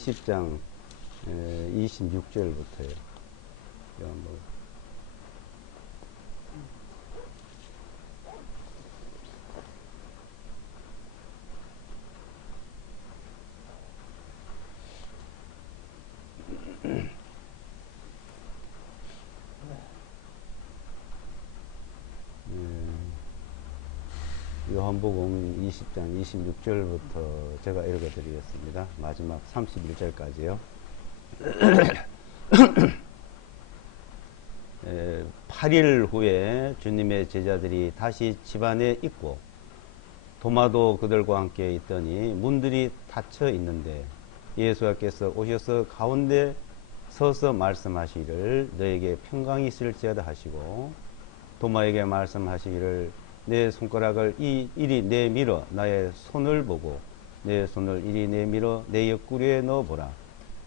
20장 26절부터요. 요한복음 20장 26절부터 제가 읽어드리겠습니다. 마지막 31절까지요. 8일 후에 주님의 제자들이 다시 집안에 있고 도마도 그들과 함께 있더니 문들이 닫혀 있는데 예수께서 오셔서 가운데 서서 말씀하시기를 너에게 평강이 있을지어다 하시고 도마에게 말씀하시기를 내 손가락을 이리 내밀어 나의 손을 보고 내 손을 이리 내밀어 내 옆구리에 넣어보라.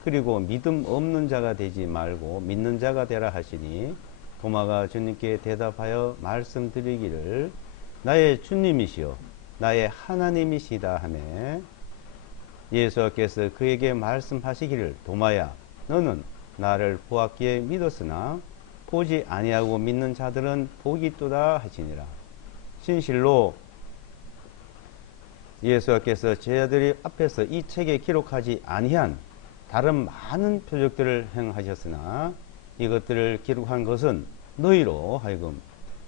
그리고 믿음 없는 자가 되지 말고 믿는 자가 되라 하시니 도마가 주님께 대답하여 말씀드리기를 나의 주님이시여 나의 하나님이시다 하며 예수께서 그에게 말씀하시기를 도마야 너는 나를 보았기에 믿었으나 보지 아니하고 믿는 자들은 복이 있도다 하시니라. 진실로 예수께서 제자들이 앞에서 이 책에 기록하지 아니한 다른 많은 표적들을 행하셨으나 이것들을 기록한 것은 너희로 하여금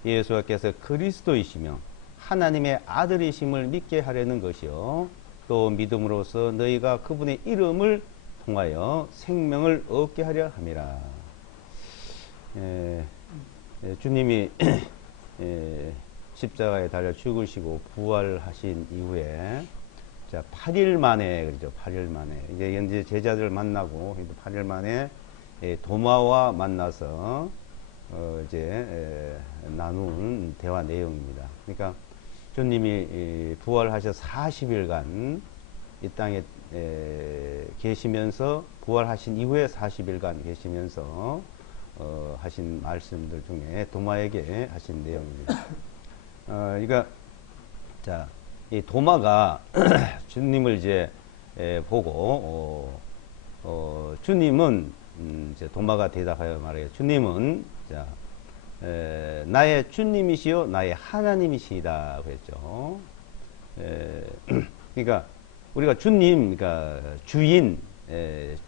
예수께서 그리스도이시며 하나님의 아들이심을 믿게 하려는 것이요 또 믿음으로써 너희가 그분의 이름을 통하여 생명을 얻게 하려 함이라. 주님이 십자가에 달려 죽으시고 부활하신 이후에 자 8일 만에 그렇죠. 8일 만에 이제 제자들 만나고 8일 만에 도마와 만나서 이제 나눈 대화 내용입니다. 그러니까 주님이 부활하셔 40일간 이 땅에 계시면서 부활하신 이후에 40일간 계시면서 하신 말씀들 중에 도마에게 하신 내용입니다. 그러니까 자, 이 도마가 주님을 이제 보고 주님은 이제 도마가 대답하여 말해요. 주님은 자, 나의 주님이시요 나의 하나님이시다 그랬죠. 그러니까 우리가 주님, 그러니까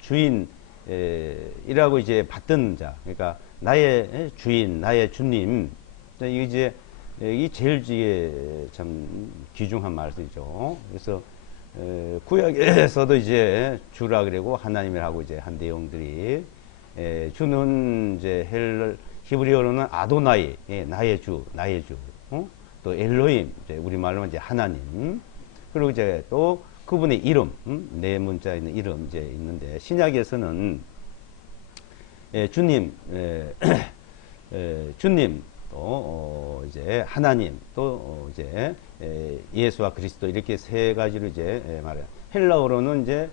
주인이라고 이제 받던 자, 그러니까 나의 주인, 나의 주님. 이제 이 제일 참 귀중한 말씀이죠. 그래서 구약에서도 이제 주라 그러고 하나님이라고 이제 한 내용들이 주는 이제 히브리어로는 아도나이, 나의 주, 나의 주. 또 엘로힘, 우리 말로 이제 하나님. 그리고 이제 또 그분의 이름, 네 문자 있는 이름 이제 있는데 신약에서는 주님, 주님 또 이제 하나님 또 이제 예수와 그리스도 이렇게 세 가지로 이제 말해요. 헬라어로는 이제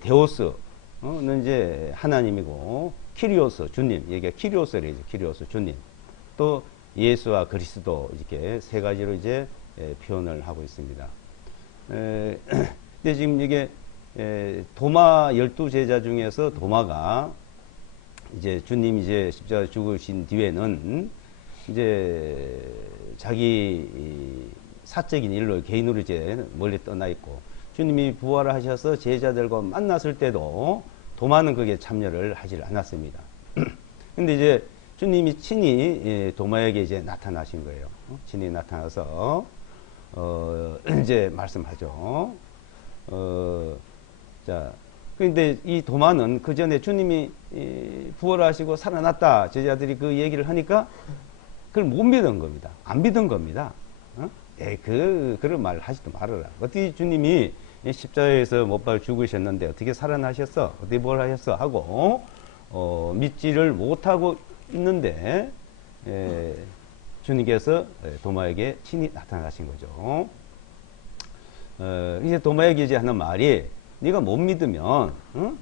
데오스는 이제 하나님이고 키리오스 주님 얘기가 키리오스래죠. 키리오스 주님 또 예수와 그리스도 이렇게 세 가지로 이제 표현을 하고 있습니다. 근데 지금 이게 도마 12제자 중에서 도마가 이제 주님 이제 십자가 죽으신 뒤에는 이제 자기 사적인 일로 개인으로 이제 멀리 떠나 있고 주님이 부활하셔서 제자들과 만났을 때도 도마는 거기에 참여를 하질 않았습니다. 근데 이제 주님이 친히 도마에게 이제 나타나신 거예요. 친히 나타나서 이제 말씀하죠. 자, 근데 이 도마는 그 전에 주님이 부활하시고 살아났다 제자들이 그 얘기를 하니까 그걸 못 믿은 겁니다. 안 믿은 겁니다. 그런 말 하지도 말아라. 어떻게 주님이 십자가에서 못 박혀 죽으셨는데 어떻게 살아나셨어? 어떻게 뭘 하셨어? 하고 믿지를 못하고 있는데 주님께서 도마에게 친히 나타나신 거죠. 이제 도마에게 이제 하는 말이 네가 못 믿으면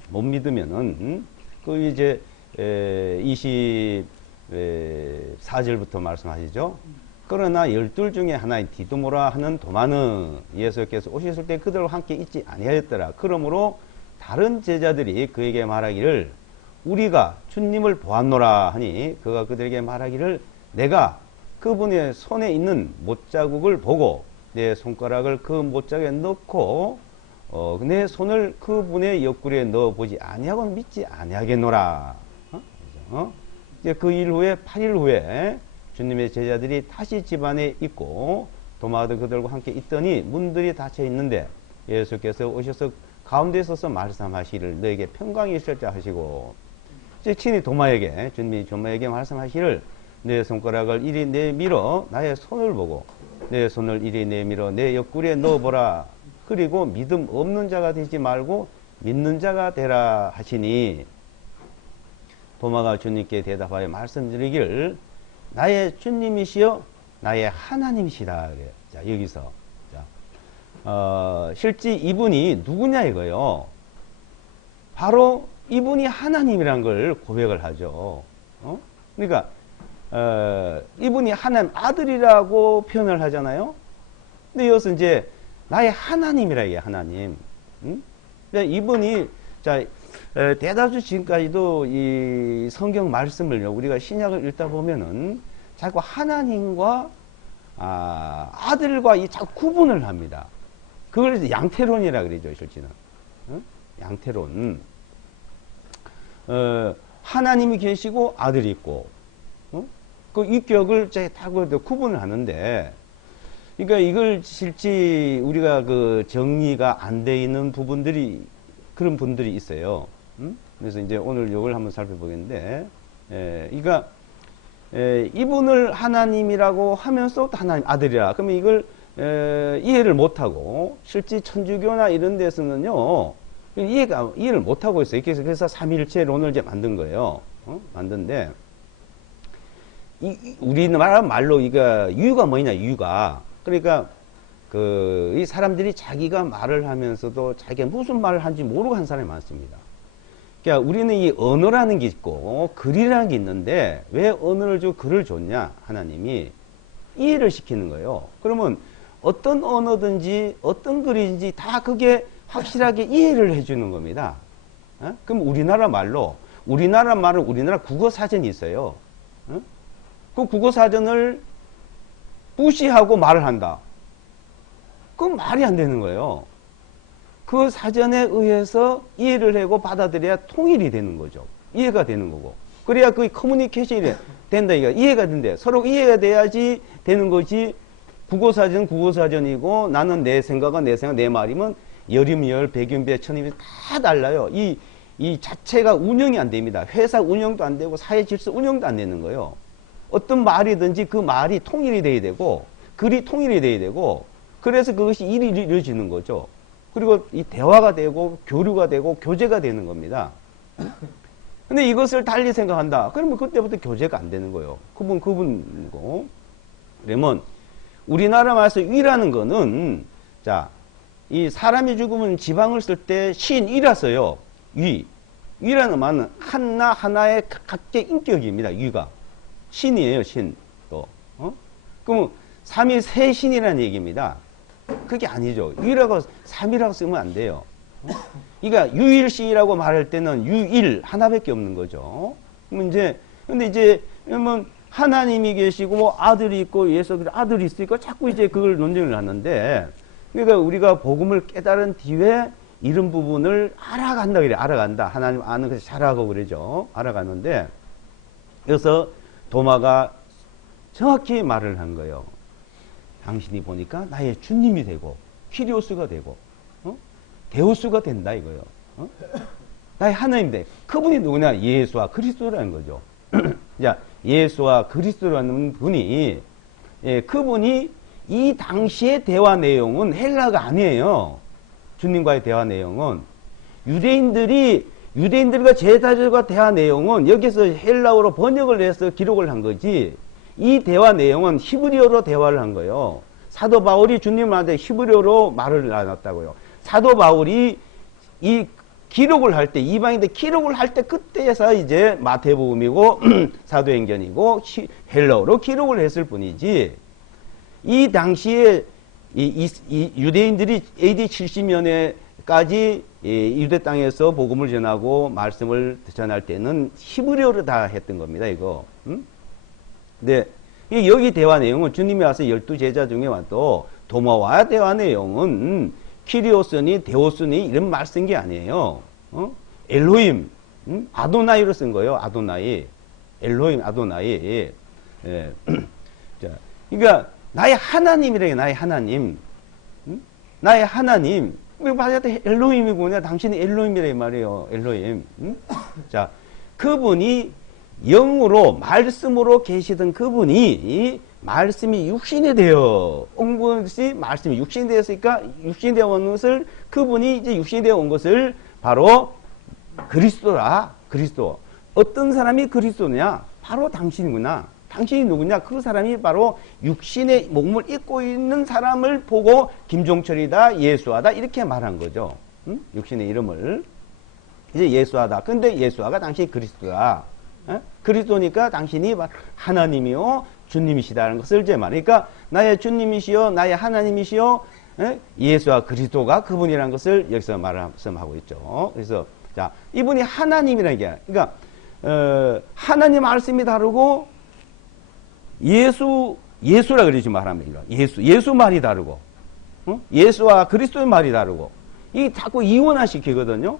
못 믿으면은 그 이제 24절부터 말씀하시죠. 그러나 12 중에 하나인 디도모라 하는 도마는 예수께서 오셨을 때 그들과 함께 있지 아니하였더라. 그러므로 다른 제자들이 그에게 말하기를 우리가 주님을 보았노라 하니 그가 그들에게 말하기를 내가 그분의 손에 있는 못자국을 보고 내 손가락을 그 못자국에 넣고 내 손을 그분의 옆구리에 넣어보지 아니하고는 믿지 아니하겠노라. 이제 그 일 후에 8일 후에 주님의 제자들이 다시 집안에 있고 도마도 그들과 함께 있더니 문들이 닫혀 있는데 예수께서 오셔서 가운데 서서 말씀하시기를 너에게 평강이 있을자 하시고 이제 친히 주님이 도마에게 말씀하시기를 내 손가락을 이리 내밀어 나의 손을 보고 내 손을 이리 내밀어 내 옆구리에 넣어보라. 그리고 믿음 없는 자가 되지 말고 믿는 자가 되라 하시니 도마가 주님께 대답하여 말씀드리기를 나의 주님이시여 나의 하나님이시다. 그래요. 자, 여기서 실제 이분이 누구냐 이거요. 바로 이분이 하나님이란 걸 고백을 하죠. 그러니까 이분이 하나님 아들이라고 표현을 하잖아요. 근데 이것은 이제 나의 하나님이라 이게 하나님. 이분이 대다수 지금까지도 이 성경 말씀을 우리가 신약을 읽다 보면은 자꾸 하나님과 아들과 이 자꾸 구분을 합니다. 그걸 양태론이라 그러죠, 실제는. 양태론. 하나님이 계시고 아들이 있고, 그 인격을 다 구분을 하는데, 그러니까 이걸 실제 우리가 그 정리가 안 돼 있는 부분들이 그런 분들이 있어요. 그래서 이제 오늘 이걸 한번 살펴보겠는데, 그러니까 이분을 하나님이라고 하면서 또 하나님 아들이라. 그러면 이걸 이해를 못하고 실제 천주교나 이런 데서는요 이해를 못하고 있어요. 그래서 삼위일체론을 이제 만든 거예요. 만든데 우리나라 말로 이거 이유가 뭐냐 이유가 그러니까 이 사람들이 자기가 말을 하면서도 자기가 무슨 말을 하는지 모르고 한 사람이 많습니다. 그러니까 우리는 이 언어라는 게 있고 글이라는 게 있는데 왜 언어를 주고 글을 줬냐 하나님이 이해를 시키는 거예요. 그러면 어떤 언어든지 어떤 글인지 다 그게 확실하게 이해를 해주는 겁니다. 그럼 우리나라 말은 우리나라 국어사전이 있어요. 그 국어사전을 무시하고 말을 한다. 그건 말이 안 되는 거예요. 그 사전에 의해서 이해를 하고 받아들여야 통일이 되는 거죠. 이해가 되는 거고. 그래야 그 커뮤니케이션이 된다. 이해가 된대. 서로 이해가 돼야지 되는 거지. 국어사전은 국어사전이고 나는 내 생각은 내 생각, 내 말이면 열이면 백이면 천이면 다 달라요. 이 자체가 운영이 안 됩니다. 회사 운영도 안 되고 사회 질서 운영도 안 되는 거예요. 어떤 말이든지 그 말이 통일이 돼야 되고 글이 통일이 돼야 되고 그래서 그것이 일이 이루어지는 거죠. 그리고 이 대화가 되고 교류가 되고 교제가 되는 겁니다. 근데 이것을 달리 생각한다. 그러면 그때부터 교제가 안 되는 거예요. 그분이고. 그러면 우리나라 말에서 위라는 거는 이 사람이 죽으면 지방을 쓸 때 신이라서요. 위라는 말은 하나의 각계 인격입니다. 위가. 신이에요, 신. 또. 그러면 삼위 세 신이라는 얘기입니다. 그게 아니죠. 유일하고 삼이라고 쓰면 안 돼요. 그러니까 유일시라고 말할 때는 유일 하나밖에 없는 거죠. 근데 이제 하나님이 계시고 뭐 아들이 있고 예수 아들이 있으니까 자꾸 이제 그걸 논쟁을 하는데 그러니까 우리가 복음을 깨달은 뒤에 이런 부분을 알아간다 그래. 알아간다. 하나님 아는 것을 잘하고 그러죠. 알아가는데 그래서 도마가 정확히 말을 한 거예요. 당신이 보니까 나의 주님이 되고 키리오스가 되고 데우스가 된다 이거예요. 나의 하나님 돼. 그분이 누구냐? 예수와 그리스도라는 거죠. 자, 예수와 그리스도라는 분이 그분이 이 당시의 대화 내용은 헬라가 아니에요. 주님과의 대화 내용은 유대인들과 제자들과 대화 내용은 여기서 헬라어로 번역을 해서 기록을 한 거지. 이 대화 내용은 히브리어로 대화를 한 거예요. 사도 바울이 주님한테 히브리어로 말을 나눴다고요. 사도 바울이 이 기록을 할 때, 이방인들 기록을 할 때 그때에서 이제 마태복음이고 사도행전이고 헬라어로 기록을 했을 뿐이지 이 당시에 이 유대인들이 AD 70년에 까지 유대 땅에서 복음을 전하고 말씀을 전할 때는 히브리어로 다 했던 겁니다. 이거. 근데 여기 대화 내용은 주님이 와서 12제자 중에 와도 도마와 대화 내용은 키리오스니 데오스니 이런 말 쓴 게 아니에요. 엘로힘, 아도나이로 쓴 거예요. 아도나이. 엘로힘, 아도나이. 예. 자, 그러니까 나의 하나님이래. 나의 하나님. 나의 하나님. 맞아도 엘로힘이구나. 당신이 엘로힘이래 말이에요. 엘로힘. 자, 그분이 영으로 말씀으로 계시던 그분이 말씀이 육신이 되어 온 것이 말씀이 육신이 되었으니까 육신이 되어 온 것을 그분이 이제 육신이 되어 온 것을 바로 그리스도라. 그리스도. 어떤 사람이 그리스도냐? 바로 당신이구나. 당신이 누구냐? 그 사람이 바로 육신의 몸을 입고 있는 사람을 보고 김종철이다, 예수하다 이렇게 말한 거죠. 육신의 이름을 이제 예수하다. 근데 예수하가 당신이 그리스도다. 그리스도니까 당신이 하나님이요 주님이시다는 것을 이제 말하니까 나의 주님이시요 나의 하나님이시요 예수와 그리스도가 그분이라는 것을 여기서 말씀하고 있죠. 그래서 자 이분이 하나님이라는 게 그러니까 하나님 말씀이 다르고 예수라 그러지 말합니다. 예수 말이 다르고 예수와 그리스도의 말이 다르고 이 자꾸 이원화시키거든요.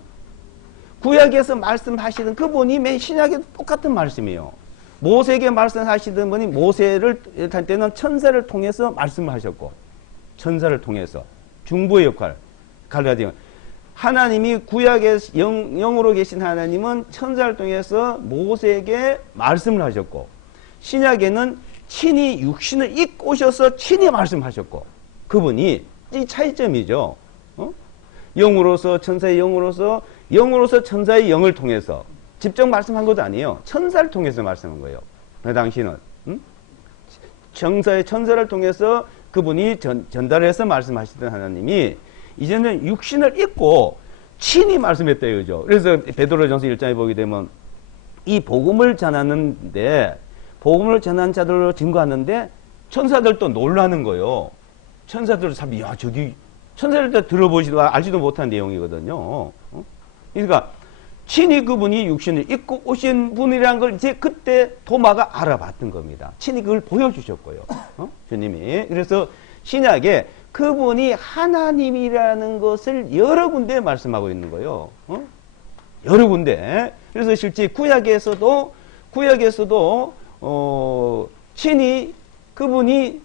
구약에서 말씀하시던 그분이 맨 신약에도 똑같은 말씀이에요. 모세에게 말씀하시던 분이 모세를 할 때는 천사를 통해서 말씀하셨고 천사를 통해서 중보의 역할 갈라디아 하나님이 구약에 영으로 계신 하나님은 천사를 통해서 모세에게 말씀을 하셨고 신약에는 친히 육신을 입고 오셔서 친히 말씀하셨고 그분이 이 차이점이죠. 영으로서 천사의 영으로서 천사의 영을 통해서 직접 말씀한 것도 아니에요. 천사를 통해서 말씀한 거예요. 그 당시는 천사를 통해서 그분이 전달해서 말씀하시던 하나님이 이제는 육신을 입고 친히 말씀했다 이거죠. 그래서 베드로전서 1장에 보게 되면 이 복음을 전하는데 복음을 전한 자들로 증거하는데 천사들도 놀라는 거예요. 천사들도 참 야 저기 천사들도 들어보지도 알지도 못한 내용이거든요. 그러니까 친히 그분이 육신을 입고 오신 분이라는 걸 이제 그때 도마가 알아봤던 겁니다. 친히 그걸 보여주셨고요. 주님이. 그래서 신약에 그분이 하나님이라는 것을 여러 군데 말씀하고 있는 거예요. 여러 군데. 그래서 실제 구약에서도 친히 그분이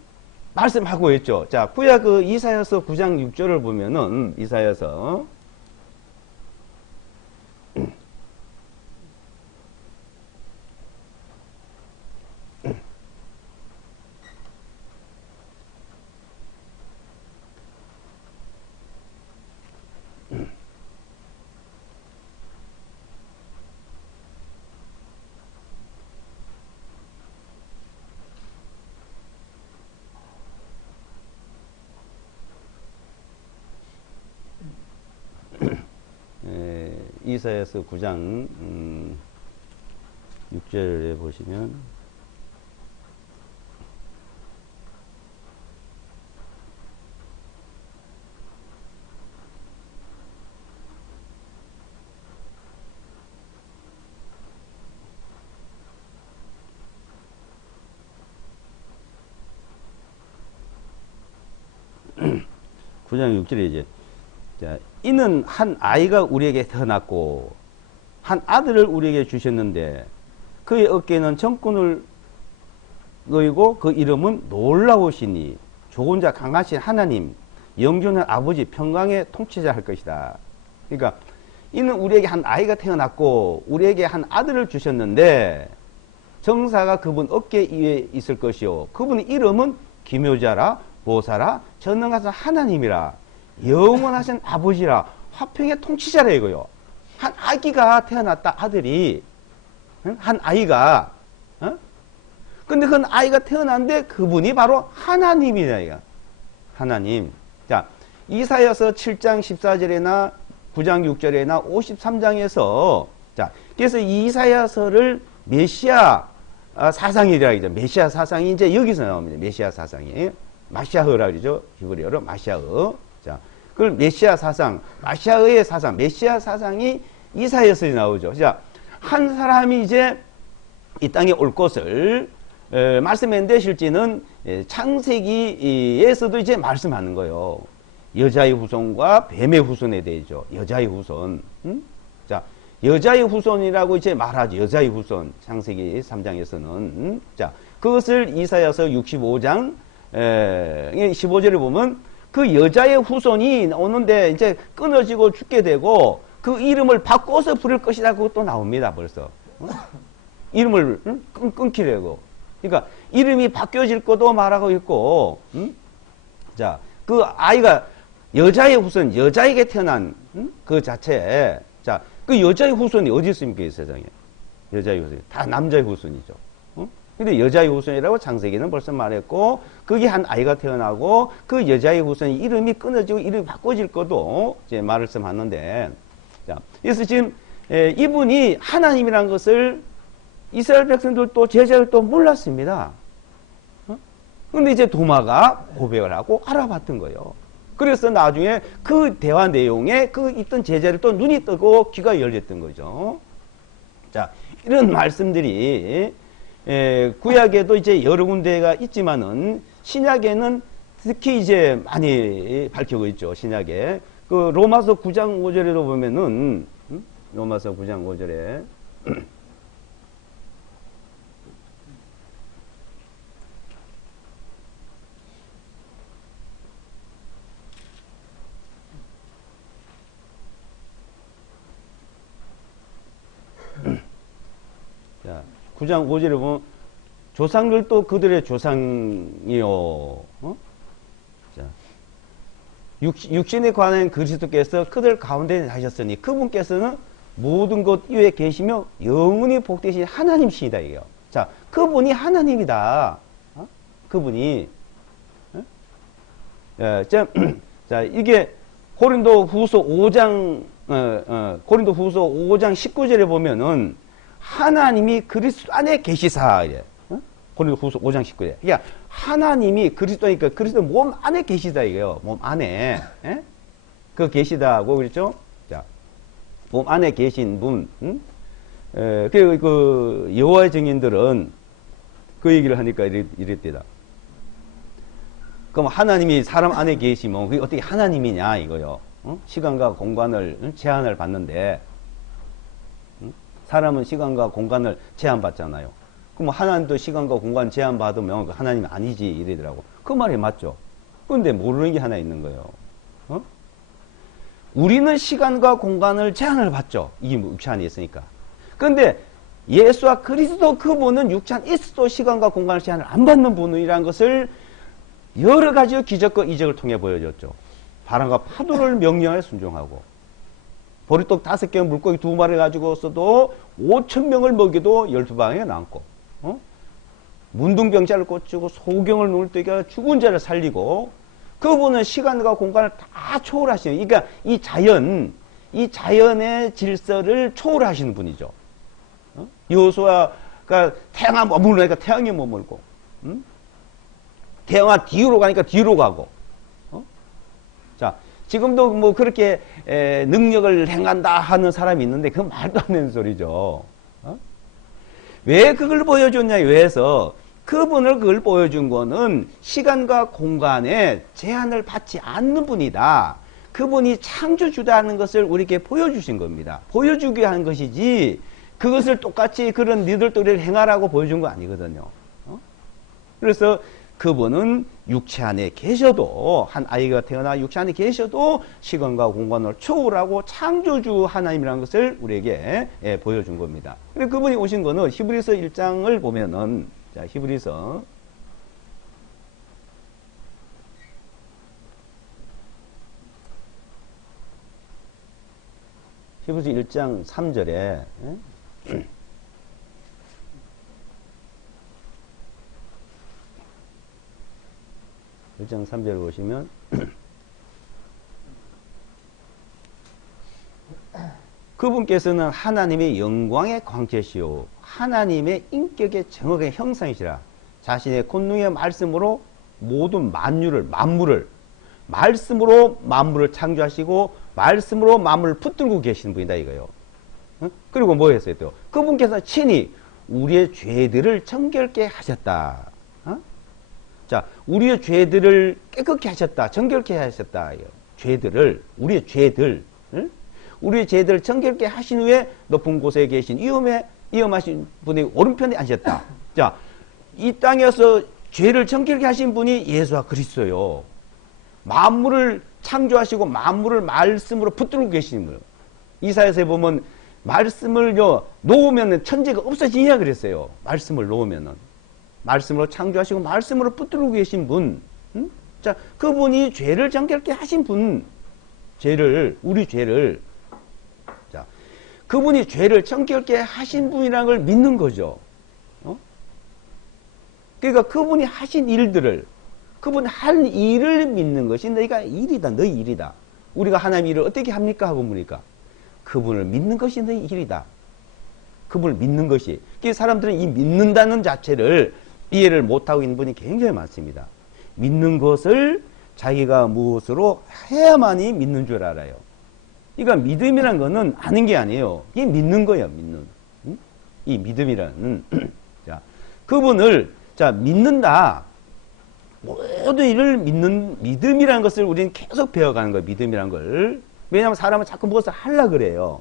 말씀하고 있죠. 자, 구약 그 이사야서 9장 6절을 보면은 이사야서 이사야서 9장 6절에 보시면 구장 6절에 이제 자, 이는 한 아이가 우리에게 태어났고 한 아들을 우리에게 주셨는데 그의 어깨에는 정권을 놓이고 그 이름은 놀라우시니 좋은 자 강하신 하나님 영존한 아버지 평강의 통치자 할 것이다. 그러니까 이는 우리에게 한 아이가 태어났고 우리에게 한 아들을 주셨는데 정사가 그분 어깨 위에 있을 것이요 그분의 이름은 기묘자라 보사라 전능하신 하나님이라 영원하신 아버지라 화평의 통치자라 이거요. 한 아기가 태어났다 아들이 한 아이가 근데 그 아이가 태어났는데 그분이 바로 하나님이다 이거. 하나님. 자 이사야서 7장 14절에나 9장 6절에나 53장에서 자 그래서 이 이사야서를 메시아 사상이라 그러죠. 메시아 사상이 이제 여기서 나옵니다. 메시아 사상이 마시아흐라 그러죠. 히브리어로 마시아흐. 자, 그걸 메시아 사상, 마시아의 사상, 메시아 사상이 이사야서에 나오죠. 자, 한 사람이 이제 이 땅에 올 것을 말씀했는데 실제는 창세기에서도 이제 말씀하는 거예요. 여자의 후손과 뱀의 후손에 대해죠. 여자의 후손. 자, 여자의 후손이라고 이제 말하죠. 여자의 후손. 창세기 3장에서는. 자, 그것을 이사야서 65장 15절에 보면 그 여자의 후손이 오는데 이제 끊어지고 죽게 되고 그 이름을 바꿔서 부를 것이다. 그것도 나옵니다. 벌써. 이름을 끊기려고. 그러니까 이름이 바뀌어질 것도 말하고 있고, 자, 그 아이가 여자의 후손, 여자에게 태어난 그 자체에, 자, 그 여자의 후손이 어디 있습니까, 이 세상에? 여자의 후손이. 다 남자의 후손이죠. 근데 여자의 후손이라고 창세기는 벌써 말했고, 거기 한 아이가 태어나고, 그 여자의 후손이 이름이 끊어지고 이름이 바꿔질 것도 이제 말씀하는데, 자, 그래서 지금 이분이 하나님이란 것을 이스라엘 백성들도 제자들도 몰랐습니다. 근데 이제 도마가 고백을 하고 알아봤던 거예요. 그래서 나중에 그 대화 내용에 그 있던 제자들 또 눈이 뜨고 귀가 열렸던 거죠. 자, 이런 말씀들이 구약에도 이제 여러 군데가 있지만은 신약에는 특히 이제 많이 밝히고 있죠. 신약에. 그 로마서 9장 5절에도 보면은 로마서 9장 5절에 자, 9장 5절에 보면 조상들도 그들의 조상이요. 자, 육신에 관한 그리스도께서 그들 가운데 하셨으니 그분께서는 모든 것 위에 계시며 영원히 복되신 하나님이시다 이게요. 자, 그분이 하나님이다. 그분이. 자, 이게 고린도 후서 5장 고린도 후서 5장 19절에 보면은 하나님이 그리스도 안에 계시사. 고린도 후서 5장 19절에. 그러니까 하나님이 그리스도니까 그리스도 몸 안에 계시다 이거예요. 몸 안에. 그 계시다고 그랬죠? 자, 몸 안에 계신 분. 그 여호와의 증인들은 그 얘기를 하니까 이랬대다. 그럼 하나님이 사람 안에 계시면 그게 어떻게 하나님이냐 이거요. 시간과 공간을 제한을 받는데 사람은 시간과 공간을 제한받잖아요. 그럼 하나님도 시간과 공간 제한받으면 하나님이 아니지 이러더라고. 그 말이 맞죠. 그런데 모르는 게 하나 있는 거예요. 우리는 시간과 공간을 제한을 받죠. 이게 육체 안에 있으니까. 그런데 예수와 그리스도 그분은 육체 안에 있어도 시간과 공간을 제한을 안 받는 분이라는 것을 여러 가지 기적과 이적을 통해 보여줬죠. 바람과 파도를 명령에 순종하고 보리떡 5개 물고기 2마리 가지고 있어도 5,000명을 먹여도 12방에 남고 문둥병자를 고치고 소경을 눈을 뜨게 죽은 자를 살리고 그분은 시간과 공간을 다 초월하시는 그러니까 이 자연의 질서를 초월하시는 분이죠. 여호수아가 태양아 머무르니까 태양이 머물고 태양아 뒤로 가니까 뒤로 가고 자 지금도 뭐 그렇게 능력을 행한다 하는 사람이 있는데 그건 말도 안 되는 소리죠. 왜 그걸 보여줬냐 해서 그분을 그걸 보여준 거는 시간과 공간에 제한을 받지 않는 분이다. 그분이 창조주다는 것을 우리에게 보여주신 겁니다. 보여주게 한 것이지 그것을 똑같이 그런 니들도 이렇게 행하라고 보여준 거 아니거든요. 그래서 그분은 육체 안에 계셔도 한 아이가 태어나 육체 안에 계셔도 시간과 공간을 초월하고 창조주 하나님이라는 것을 우리에게 보여준 겁니다. 그래서 그분이 오신 거는 히브리서 1장을 보면은 자 히브리서 1장 3절에 1장 3절을 보시면 그분께서는 하나님의 영광의 광채시오 하나님의 인격의 정확한 형상이시라 자신의 권능의 말씀으로 모든 만물을 말씀으로 만물을 창조하시고 말씀으로 만물을 붙들고 계신 분이다 이거요. 그리고 뭐 했어요 또? 그분께서 친히 우리의 죄들을 정결케 하셨다. 자, 우리의 죄들을 깨끗게 하셨다. 정결케 하셨다. 죄들을, 우리의 죄들, 우리의 죄들을 정결케 하신 후에 높은 곳에 계신 위험하신 분이 오른편에 앉으셨다. 자, 이 땅에서 죄를 정결케 하신 분이 예수와 그리스도요. 만물을 창조하시고 만물을 말씀으로 붙들고 계시는 거예요. 이사야서에 보면 말씀을요 놓으면 천지가 없어지냐 그랬어요. 말씀을 놓으면은 말씀으로 창조하시고 말씀으로 붙들고 계신 분, 자 그분이 죄를 정결케 하신 분, 우리 죄를, 자 그분이 죄를 정결케 하신 분이라는 걸 믿는 거죠. 그러니까 그분이 하신 일들을, 그분 한 일을 믿는 것이 너희가 일이다, 너희 일이다. 우리가 하나님 일을 어떻게 합니까 하고 보니까 그분을 믿는 것이 너희 일이다. 그분을 믿는 것이. 사람들은 이 믿는다는 자체를 이해를 못하고 있는 분이 굉장히 많습니다. 믿는 것을 자기가 무엇으로 해야만이 믿는 줄 알아요. 그러니까 믿음이란 거는 아는 게 아니에요. 이게 믿는 거예요, 믿는. 이 믿음이라는. 자, 그분을, 자, 믿는다. 모든 일을 믿는, 믿음이라는 것을 우리는 계속 배워가는 거예요, 믿음이라는 걸. 왜냐하면 사람은 자꾸 무엇을 하려고 그래요.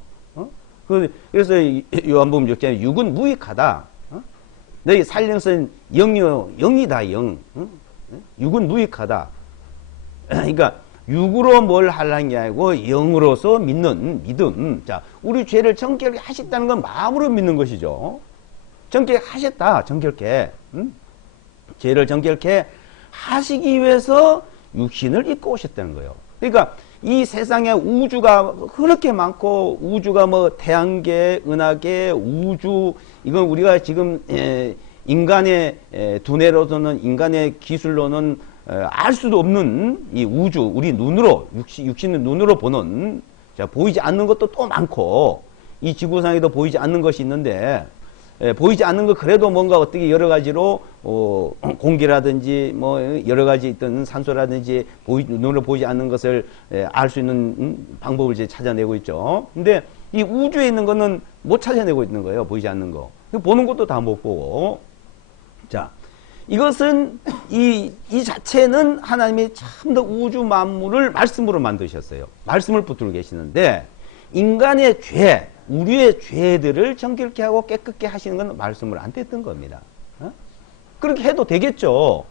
그래서 요한복음 6장에 육은 무익하다. 너희 살 영은 영이다, 영. 육은 무익하다. 그러니까 육으로 뭘 하려는 게 아니고 영으로서 믿는 믿음. 자, 우리 죄를 정결케 하셨다는 건 마음으로 믿는 것이죠. 정결케 하셨다, 정결케. 죄를 정결케 하시기 위해서 육신을 입고 오셨다는 거예요. 그러니까 이 세상에 우주가 그렇게 많고, 우주가 뭐 태양계, 은하계, 우주, 이건 우리가 지금 인간의 두뇌로서는, 인간의 기술로는 알 수도 없는 이 우주, 우리 눈으로, 육신의 눈으로 보는, 자, 보이지 않는 것도 또 많고, 이 지구상에도 보이지 않는 것이 있는데, 보이지 않는 거 그래도 뭔가 어떻게 여러 가지로 공기라든지 뭐 여러 가지 있던 산소라든지 눈으로 보이지 않는 것을 알 수 있는 방법을 이제 찾아내고 있죠. 근데 이 우주에 있는 거는 못 찾아내고 있는 거예요. 보이지 않는 거. 보는 것도 다 못 보고. 자, 이것은 이 자체는 하나님이 참 더 우주 만물을 말씀으로 만드셨어요. 말씀을 붙들고 계시는데 인간의 죄, 우리의 죄들을 정결케 하고 깨끗게 하시는 건 말씀을 안 듣던 겁니다. 그렇게 해도 되겠죠.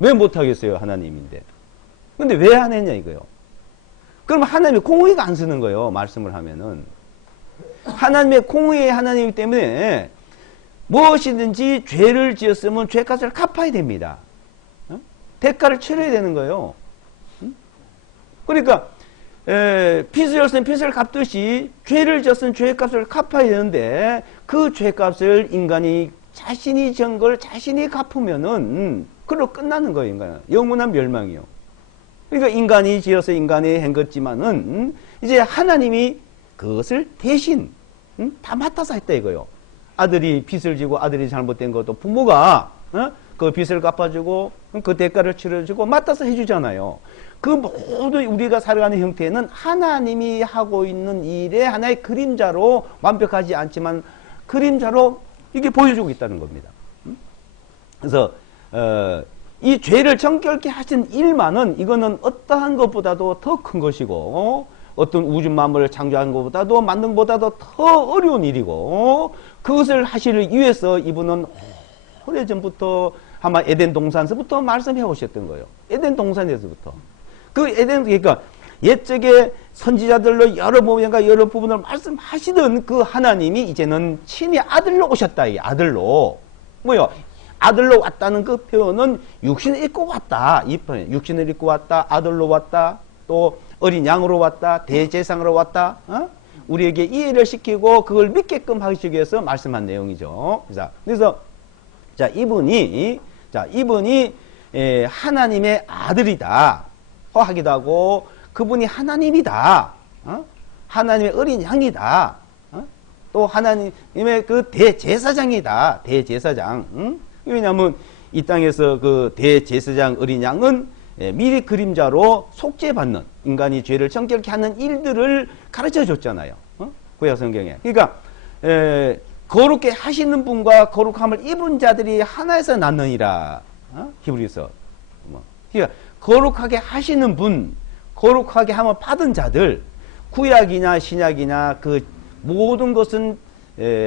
왜 못하겠어요, 하나님인데. 근데 왜 안 했냐 이거요. 그럼 하나님이 공의가 안 쓰는 거예요, 말씀을 하면은. 하나님의 공의의 하나님이기 때문에 무엇이든지 죄를 지었으면 죄값을 갚아야 됩니다. 대가를 치러야 되는 거예요. 그러니까 빚을 졌으면 빚을 갚듯이 죄를 졌으면 죄값을 갚아야 되는데 그 죄값을 인간이 자신이 진 걸 자신이 갚으면은 그걸로 끝나는 거예요. 인간은 영원한 멸망이요. 그러니까 인간이 지어서 인간이 한 것지만은 이제 하나님이 그것을 대신 다 맡아서 했다 이거요. 아들이 빚을 지고 아들이 잘못된 것도 부모가 그 빚을 갚아주고 그 대가를 치러주고 맡아서 해주잖아요. 그 모든 우리가 살아가는 형태는 하나님이 하고 있는 일의 하나의 그림자로, 완벽하지 않지만 그림자로 이게 보여주고 있다는 겁니다. 그래서 이 죄를 정결케 하신 일만은 이거는 어떠한 것보다도 더 큰 것이고 어떤 우주 만물을 창조한 것보다도 만든 것보다도 더 어려운 일이고 그것을 하시기 위해서 이분은 오래전부터 아마 에덴 동산에서부터 말씀해 오셨던 거예요. 에덴 동산에서부터. 그러니까 옛적에 선지자들로 여러 부분을 말씀하시던 그 하나님이 이제는 친히 아들로 오셨다. 이 아들로. 뭐요? 아들로 왔다는 그 표현은 육신을 입고 왔다. 이 표현. 육신을 입고 왔다. 아들로 왔다. 또 어린 양으로 왔다. 대제사장으로 왔다. 우리에게 이해를 시키고 그걸 믿게끔 하시기 위해서 말씀한 내용이죠. 그래서 자, 이분이 하나님의 아들이다. 하기도 하고 그분이 하나님이다. 하나님의 어린 양이다. 또 하나님의 그 대제사장이다. 대제사장. 왜냐하면 이 땅에서 그 대제사장 어린 양은 미리 그림자로 속죄받는, 인간이 죄를 정결케 하는 일들을 가르쳐 줬잖아요. 구약 성경에. 그러니까 거룩게 하시는 분과 거룩함을 입은 자들이 하나에서 낳느니라. 히브리서. 그러니까 거룩하게 하시는 분, 거룩하게 함을 받은 자들, 구약이나 신약이나 그 모든 것은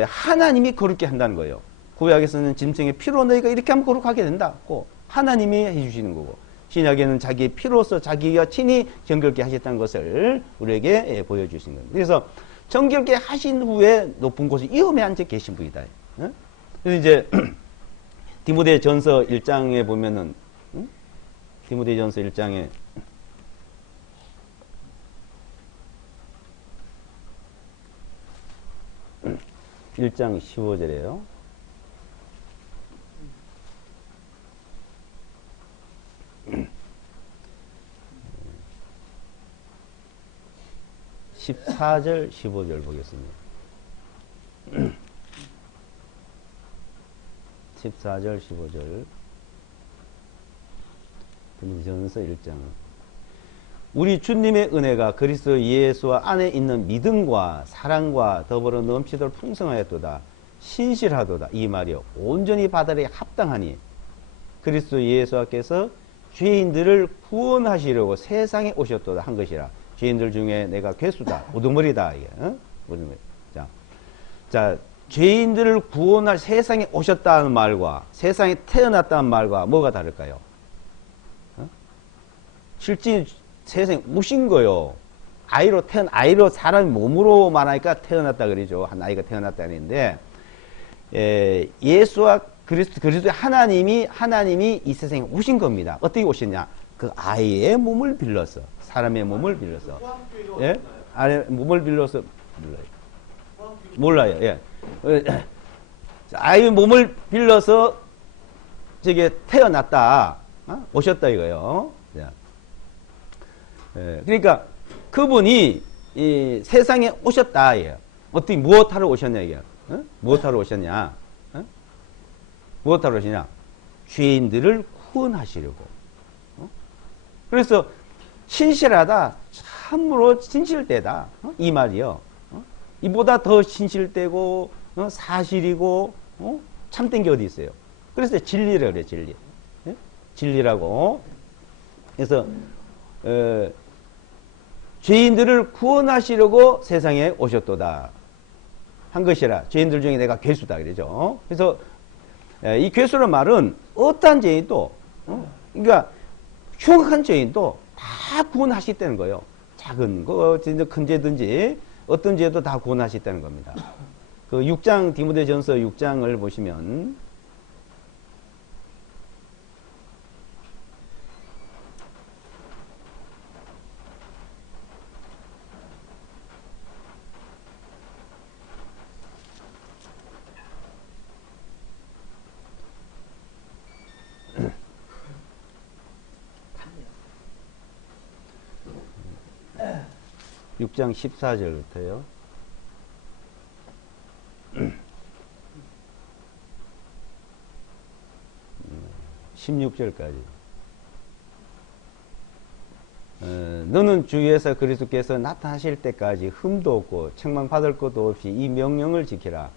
하나님이 거룩게 한다는 거예요. 구약에서는 짐승의 피로 너희가 이렇게 하면 거룩하게 된다고 하나님이 해주시는 거고, 신약에는 자기의 피로서 자기가 친히 정결케 하셨다는 것을 우리에게 보여주신 겁니다. 그래서 정결케 하신 후에 높은 곳에 위험에 앉아 계신 분이다. 그래서 이제 디모데전서 1장에 보면은, 디모데전서 1장에 1장 15절이에요. (14절) (15절) 보겠습니다. 14절 15절 디모데전서 1장. 우리 주님의 은혜가 그리스도 예수와 안에 있는 믿음과 사랑과 더불어 넘치도록 풍성하였도다. 신실하도다. 이 말이요. 온전히 받으려 합당하니 그리스도 예수께서 죄인들을 구원하시려고 세상에 오셨도다 한 것이라. 죄인들 중에 내가 괴수다. 우두머리다. 이게. 우두머리. 자, 죄인들을 구원할 세상에 오셨다는 말과 세상에 태어났다는 말과 뭐가 다를까요? 실제 세상에 오신 거요. 아이로 사람이 몸으로 말하니까 태어났다 그러죠. 한 아이가 태어났다는데, 예수와 그리스도 하나님이 이 세상에 오신 겁니다. 어떻게 오셨냐? 그 아이의 몸을 빌려서, 사람의 몸을 빌려서, 예? 아이의 몸을 빌려서 몰라요. 예. 아이의 몸을 빌려서 저게 태어났다, 오셨다 이거요. 그러니까 그분이 이 세상에 오셨다. 어떻게 무엇하러 오셨냐 이게? 무엇하러 오셨냐? 무엇하러 오시냐? 죄인들을 구원하시려고. 그래서 신실하다, 참으로 신실되다, 이 말이요. 이보다 더 신실되고 사실이고 참된 게 어디 있어요? 그래서 진리라고 그래요. 진리. 진리라고. 그래서 죄인들을 구원하시려고 세상에 오셨도다 한 것이라. 죄인들 중에 내가 괴수다 그러죠. 그래서 이 괴수란 말은 어떠한 죄인도, 그러니까 흉악한 죄인도 다 구원하시다는 거예요. 작은 거, 큰 죄든지 어떤 죄도 다 구원하시다는 겁니다. 그 6장, 디모데전서 6장을 보시면 6장 14절부터요. 16절까지. 너는 주위에서 그리스도께서 나타나실 때까지 흠도 없고 책망받을 것도 없이 이 명령을 지키라.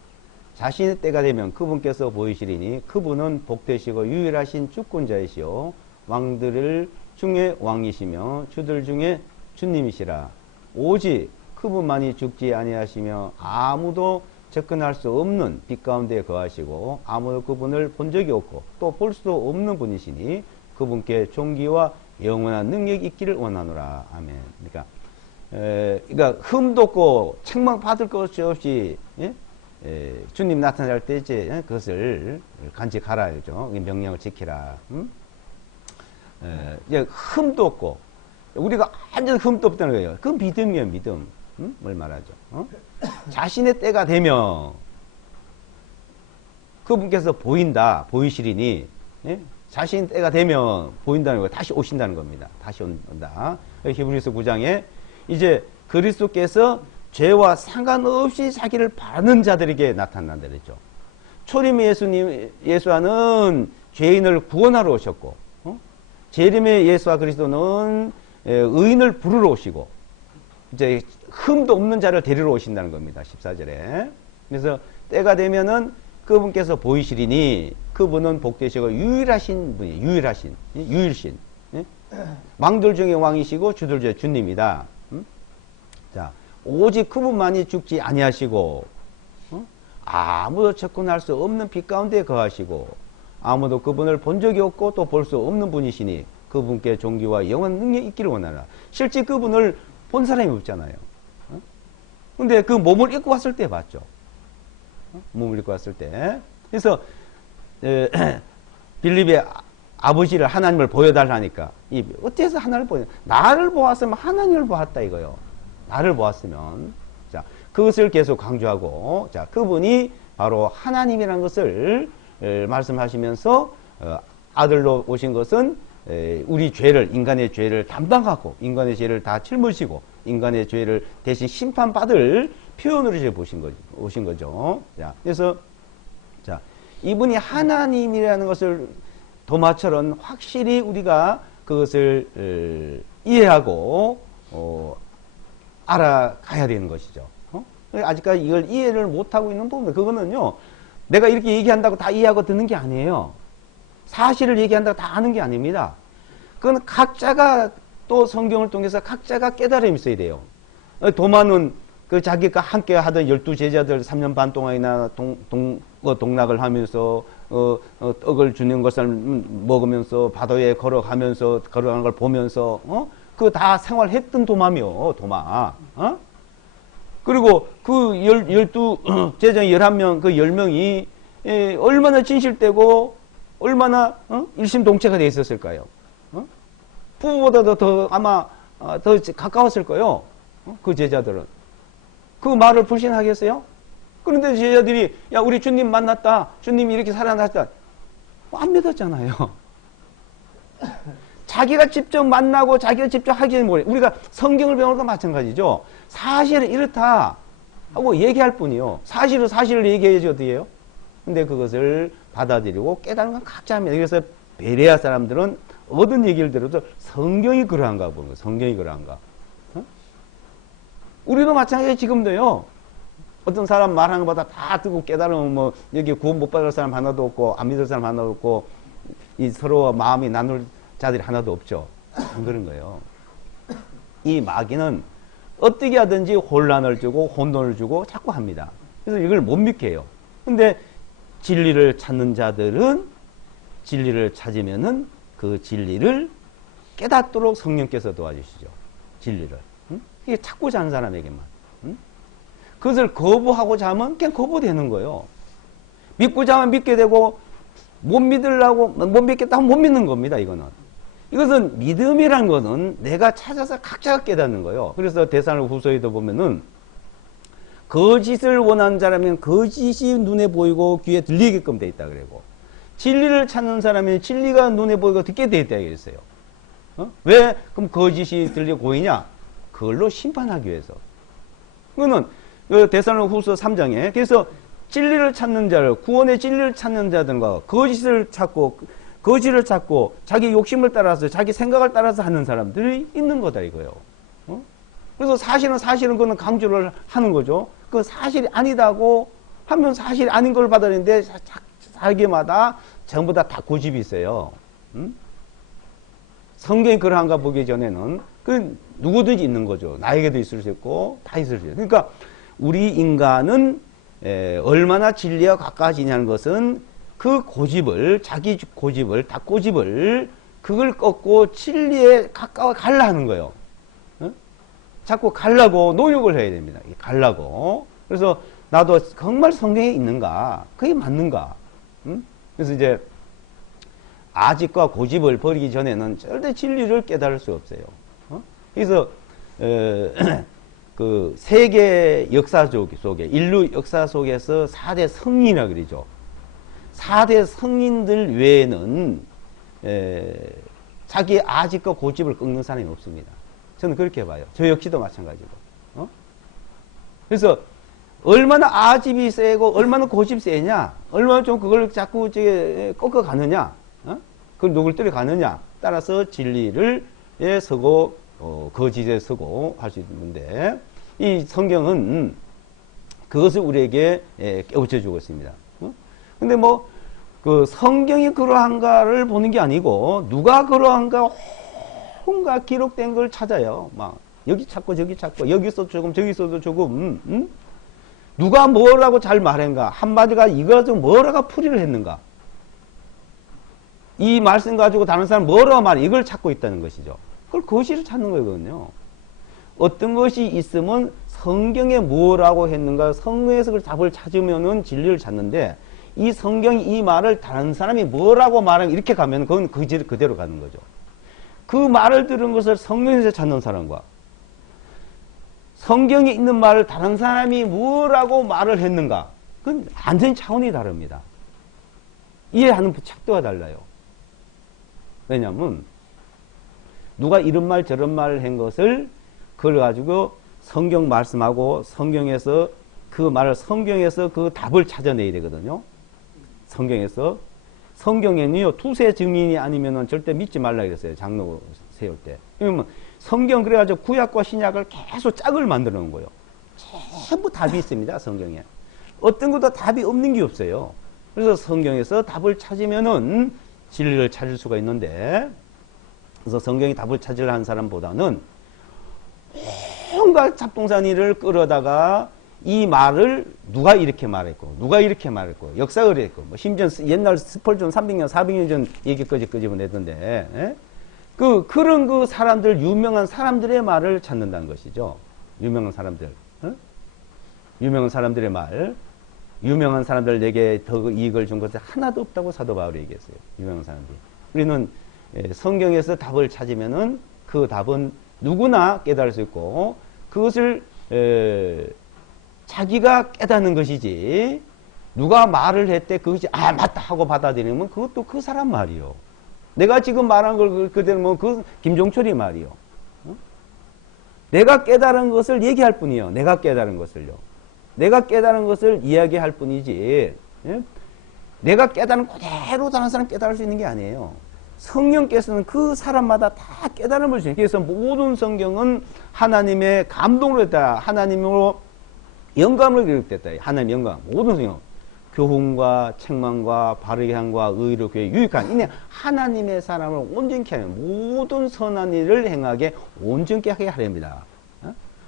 자신의 때가 되면 그분께서 보이시리니 그분은 복되시고 유일하신 주권자이시오 왕들 중에 왕이시며 주들 중에 주님이시라. 오직 그분만이 죽지 아니하시며 아무도 접근할 수 없는 빛 가운데 거하시고 아무도 그분을 본 적이 없고 또 볼 수도 없는 분이시니 그분께 존귀와 영원한 능력이 있기를 원하노라. 아멘. 그러니까 흠도 없고 책망 받을 것이 없이 주님 나타날 때 이제 그것을 간직하라 그죠. 명령을 지키라. 이제 흠도 없고 우리가 완전 흠도 없다는 거예요. 그 믿음이에요. 믿음. 뭘 말하죠. 자신의 때가 되면 그분께서 보이시리니 자신의 때가 되면 보인다는 거예요. 다시 오신다는 겁니다. 다시 온다. 히브리서 9장에 이제 그리스도께서 죄와 상관없이 자기를 바라는 자들에게 나타난다 그랬죠. 초림 예수와는 죄인을 구원하러 오셨고 재림의 예수와 그리스도는 의인을 부르러 오시고 이제 흠도 없는 자를 데리러 오신다는 겁니다. 14절에. 그래서 때가 되면은 그분께서 보이시리니 그분은 복되시고 유일하신 분이에요. 유일신. 왕들 중에 왕이시고 주들 중에 주님이다. 자, 오직 그분만이 죽지 아니하시고 아무도 접근할 수 없는 빛 가운데 거하시고 아무도 그분을 본 적이 없고 또 볼 수 없는 분이시니 그분께 존귀와 영원 능력이 있기를 원하라. 실제 그분을 본 사람이 없잖아요. 근데 그 몸을 입고 왔을 때 봤죠. 몸을 입고 왔을 때. 그래서 빌립의 아버지를 하나님을 보여달라니까 어째서 하나님을 보여? 나를 보았으면 하나님을 보았다 이거요. 나를 보았으면. 자, 그것을 계속 강조하고, 자, 그분이 바로 하나님이라는 것을 말씀하시면서 아들로 오신 것은 우리 죄를, 인간의 죄를 담당하고 인간의 죄를 다 짊어지고 인간의 죄를 대신 심판받을 표현으로 이제 오신 거죠. 자, 그래서 자, 이분이 하나님이라는 것을 도마처럼 확실히 우리가 그것을 이해하고 알아가야 되는 것이죠. 아직까지 이걸 이해를 못하고 있는 부분, 그거는요, 내가 이렇게 얘기한다고 다 이해하고 듣는 게 아니에요. 사실을 얘기한다고 다 아는 게 아닙니다. 그건 각자가 또 성경을 통해서 각자가 깨달음이 있어야 돼요. 도마는 그 자기가 함께 하던 12제자들 3년 반 동안이나 동락을 하면서 떡을 주는 것을 먹으면서 바다에 걸어가면서 걸어가는 걸 보면서 그거 다 생활했던 도마며 도마. 그리고 그 12제자 11명 그 10명이 얼마나 진실되고 얼마나 일심동체가 돼 있었을까요? 부부보다도 더 아마 더 가까웠을 거예요. 그 제자들은. 그 말을 불신하겠어요? 그런데 제자들이 야 우리 주님 만났다. 주님이 이렇게 살아났다. 안 믿었잖아요. 자기가 직접 만나고 자기가 직접 하기는 뭐예요? 우리가 성경을 배우는 거 마찬가지죠. 사실은 이렇다 하고 얘기할 뿐이요. 사실을 얘기해야지 어떻게 해요? 근데 그것을 받아들이고 깨달은 건 각자 합니다. 그래서 베레아 사람들은 얻은 얘기를 들어도 성경이 그러한가 보는 거예요. 성경이 그러한가. 우리도 마찬가지예요. 지금도요. 어떤 사람 말하는 것보다 다 듣고 깨달으면 뭐 여기 구원 못 받을 사람 하나도 없고 안 믿을 사람 하나도 없고 이 서로 마음이 나눌 자들이 하나도 없죠. 안 그런 거예요. 이 마귀는 어떻게 하든지 혼란을 주고 혼돈을 주고 자꾸 합니다. 그래서 이걸 못 믿게 해요. 근데 진리를 찾는 자들은 진리를 찾으면은 그 진리를 깨닫도록 성령께서 도와주시죠. 진리를. 이게 찾고자 하는 사람에게만. 그것을 거부하고자 하면 그냥 거부되는 거예요. 믿고자 하면 믿게 되고 못 믿으려고 못 믿겠다 하면 못 믿는 겁니다. 이것은 믿음이란 것은 내가 찾아서 각자가 깨닫는 거예요. 그래서 데살로니가후서에도 보면은 거짓을 원하는 자라면 거짓이 눈에 보이고 귀에 들리게끔 돼 있다 그러고 진리를 찾는 사람은 진리가 눈에 보이고 듣게 돼 있다 그랬어요. 왜 그럼 거짓이 들리고 보이냐? 그걸로 심판하기 위해서. 그거는 데살로니가후서 3장에 그래서 진리를 찾는 자를 구원의 진리를 찾는 자들과 거짓을 찾고 자기 욕심을 따라서 자기 생각을 따라서 하는 사람들이 있는 거다 이거예요. 그래서 사실은 그거는 강조를 하는 거죠. 그 사실이 아니다고 하면 사실이 아닌 걸 받아들이는데 자기마다 전부 다 고집이 있어요. 성경이 그러한가 보기 전에는 그 누구든지 있는 거죠. 나에게도 있을 수 있고 다 있을 수 있어요. 그러니까 우리 인간은 얼마나 진리와 가까워지냐는 것은 그 고집을 자기 고집을 닭고집을 그걸 꺾고 진리에 가까워 가려 하는 거예요. 자꾸 가려고 노력을 해야 됩니다. 가려고. 그래서 나도 정말 성경에 있는가? 그게 맞는가? 그래서 이제 아직과 고집을 버리기 전에는 절대 진리를 깨달을 수 없어요. 그래서 그 세계 역사 속에 인류 역사 속에서 4대 성인이라 그러죠. 4대 성인들 외에는 자기의 아직과 고집을 꺾는 사람이 없습니다. 저는 그렇게 봐요. 저 역시도 마찬가지고. 그래서 얼마나 아집이 세고 얼마나 고집 세냐, 얼마나 좀 그걸 자꾸 꺾어 가느냐, 그걸 누굴 때려 가느냐, 따라서 진리를 에 서고 거짓에 서고 할 수 있는데 이 성경은 그것을 우리에게 깨우쳐 주고 있습니다. 근데 뭐 그 성경이 그러한가를 보는 게 아니고 누가 그러한가 온갖 기록된 걸 찾아요. 막 여기 찾고 저기 찾고 여기서 조금 저기서도 조금 누가 뭐라고 잘 말했는가 한마디가 이거 가지고 뭐라고 풀이를 했는가 이 말씀 가지고 다른 사람 뭐라고 말해 이걸 찾고 있다는 것이죠. 그걸 거실을 찾는 거거든요. 어떤 것이 있으면 성경에 뭐라고 했는가 성경에서 그 답을 찾으면은 진리를 찾는데 이 성경이 이 말을 다른 사람이 뭐라고 말하면 이렇게 가면 그건 그대로 가는 거죠. 그 말을 들은 것을 성경에서 찾는 사람과 성경에 있는 말을 다른 사람이 뭐라고 말을 했는가 그건 완전히 차원이 다릅니다. 이해하는 척도가 달라요. 왜냐하면 누가 이런 말 저런 말을 한 것을 그걸 가지고 성경 말씀하고 성경에서 그 말을 성경에서 그 답을 찾아내야 되거든요. 성경에는요 투세 증인이 아니면은 절대 믿지 말라 그랬어요. 장로 세울 때. 그러면 성경 그래가지고 구약과 신약을 계속 짝을 만들어 놓은 거예요. 전부 답이 있습니다. 성경에. 어떤 것도 답이 없는 게 없어요. 그래서 성경에서 답을 찾으면은 진리를 찾을 수가 있는데 그래서 성경이 답을 찾으려 한 사람보다는 온갖 잡동사니를 끌어다가 이 말을 누가 이렇게 말했고 누가 이렇게 말했고 역사가 그랬고 뭐 심지어 옛날 스펄전 300년 400년 전 얘기까지 끄집어내던데 그런 그 사람들 유명한 사람들의 말을 찾는다는 것이죠. 유명한 사람들 유명한 사람들의 말 유명한 사람들에게 더 이익을 준 것이 하나도 없다고 사도 바울이 얘기했어요. 유명한 사람들이. 우리는 성경에서 답을 찾으면은 그 답은 누구나 깨달을 수 있고 그것을 자기가 깨닫는 것이지 누가 말을 했대 그것이 아 맞다 하고 받아들이면 그것도 그 사람 말이요. 내가 지금 말한 걸 그대로 뭐 그 김종철이 말이요. 내가 깨달은 것을 얘기할 뿐이요. 내가 깨달은 것을요. 내가 깨달은 것을 이야기할 뿐이지 내가 깨달은 그대로 다른 사람 깨달을 수 있는 게 아니에요. 성령께서는 그 사람마다 다 깨달음을 주세요. 그래서 모든 성경은 하나님의 감동으로 했다. 하나님으로 영감으로 기록됐다. 하나님의 영감. 모든 성경. 교훈과 책망과 바르게 함과 의로 교회 유익한 이내 하나님의 사람을 온전케 하는 모든 선한 일을 행하게 온전케 하게 하렵니다.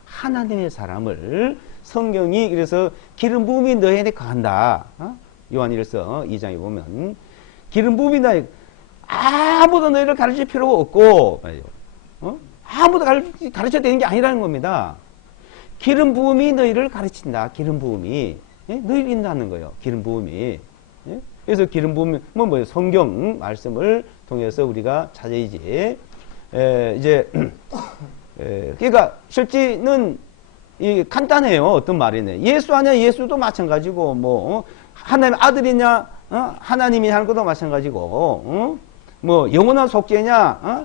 하나님의 사람을 성경이 그래서 기름 부음이 너희에게 거한다. 요한일서 2장에 보면 기름 부음이 너희 아무도 너희를 가르칠 필요가 없고 아무도 가르쳐야 되는 게 아니라는 겁니다. 기름 부음이 너희를 가르친다. 기름 부음이 너희를 인도하는 거예요. 기름 부음이. 그래서 기름 부음 뭐 성경 말씀을 통해서 우리가 찾아야지. 이제 그러니까 실제는 이 간단해요. 어떤 말이네. 예수 아니야 예수도 마찬가지고 뭐 하나님 아들이냐 하나님이 하는 것도 마찬가지고 뭐 영원한 속죄냐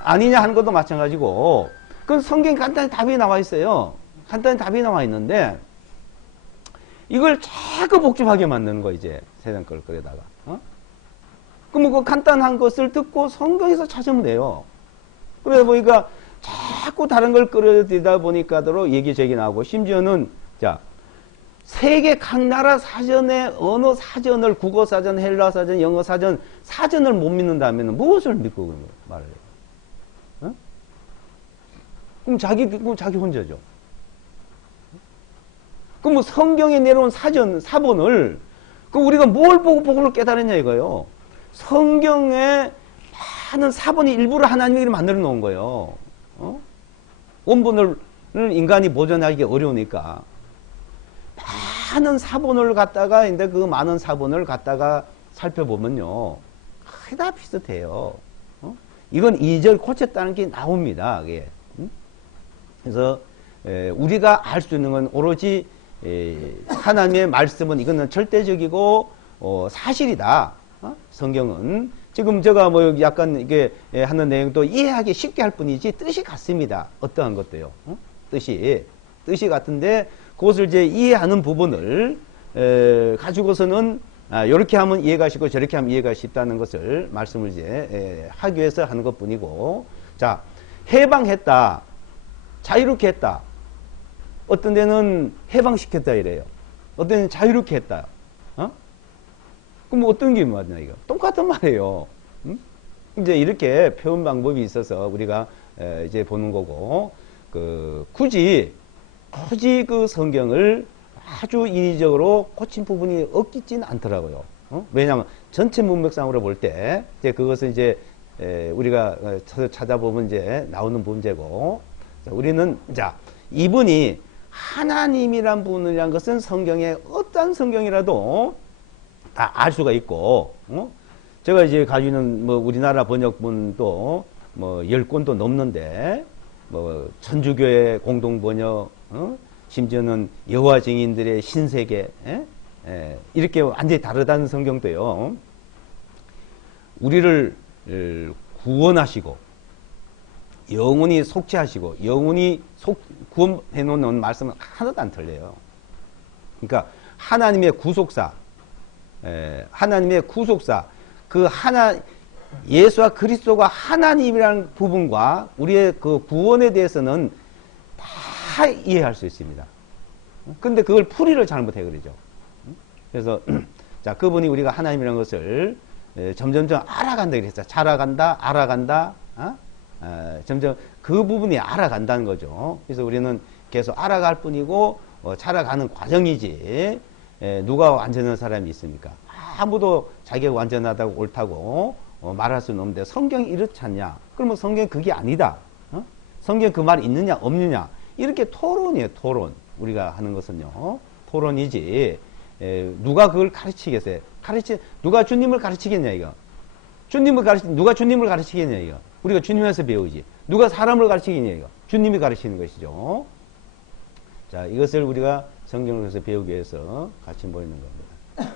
아니냐 하는 것도 마찬가지고 그 성경 간단히 답이 나와 있어요. 간단히 답이 나와 있는데 이걸 자꾸 복잡하게 만드는 거 이제 세상 걸 끌어다가 그럼 그 간단한 것을 듣고 성경에서 찾으면 돼요. 그래 보니까 자꾸 다른 걸 끌어들이다 보니까도록 얘기저기 나오고 심지어는 자 세계 각 나라 사전에 언어 사전을 국어 사전, 헬라 사전, 영어 사전 사전을 못 믿는다면 무엇을 믿고 말해요? 그럼 자기 혼자죠. 그럼 뭐 성경에 내려온 사본을 그 우리가 뭘 보고 복음을 깨달았냐 이거요. 성경에 많은 사본이 일부러 하나님이 만들어 놓은 거예요. 원본을 인간이 보존하기 어려우니까 많은 사본을 갖다가 근데 그 많은 사본을 갖다가 살펴보면요 거의 다 비슷해요. 이건 2절 고쳤다는 게 나옵니다. 그게. 그래서 우리가 알 수 있는 건 오로지 하나님의 말씀은 이거는 절대적이고 사실이다. 성경은 지금 제가 뭐 약간 이게 하는 내용도 이해하기 쉽게 할 뿐이지 뜻이 같습니다. 어떠한 것도요. 뜻이 같은데 그것을 이제 이해하는 부분을 가지고서는 이렇게 하면 이해가 쉽고 저렇게 하면 이해가 쉽다는 것을 말씀을 이제 하기 위해서 하는 것 뿐이고, 자, 해방했다, 자유롭게 했다. 어떤 데는 해방시켰다 이래요. 어떤 데는 자유롭게 했다. 그럼 어떤 게 맞나 이거? 똑같은 말이에요. 이제 이렇게 표현 방법이 있어서 우리가 이제 보는 거고, 굳이 그 성경을 아주 인위적으로 고친 부분이 없겠지는 않더라고요. 왜냐하면 전체 문맥상으로 볼 때 이제 그것은 이제 우리가 찾아보면 이제 나오는 문제고, 우리는 자, 이분이 하나님이란 분이란 것은 성경에 어떤 성경이라도 다 알 수가 있고, 제가 이제 가지고 있는 뭐 우리나라 번역본도 뭐 10권도 넘는데, 뭐 천주교의 공동 번역, 심지어는 여호와 증인들의 신세계, 이렇게 완전히 다르다는 성경도요. 우리를 구원하시고 영원히 속죄하시고 영원히 구원해 놓는 말씀은 하나도 안 틀려요. 그러니까 하나님의 구속사, 하나님의 구속사, 그 예수와 그리스도가 하나님이라는 부분과 우리의 그 구원에 대해서는 다 이해할 수 있습니다. 근데 그걸 풀이를 잘못해 그러죠. 그래서 자, 그분이 우리가 하나님이라는 것을 점점점 알아간다 그랬어요. 자라간다, 알아간다, 점점 그 부분이 알아간다는 거죠. 그래서 우리는 계속 알아갈 뿐이고 자라가는 과정이지, 누가 완전한 사람이 있습니까? 아무도 자기가 완전하다고 옳다고 말할 수는 없는데, 성경이 이렇지 않냐? 그러면 성경이 그게 아니다. 성경 그 말이 있느냐 없느냐, 이렇게 토론이에요. 토론. 우리가 하는 것은요, 토론이지. 누가 그걸 가르치겠어요? 누가 주님을 가르치겠냐 이거? 누가 주님을 가르치겠냐 이거? 우리가 주님에서 배우지. 누가 사람을 가르치겠냐 이거? 주님이 가르치는 것이죠. 자, 이것을 우리가 성경에서 배우기 위해서 같이 모이는 겁니다.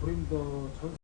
고린도전서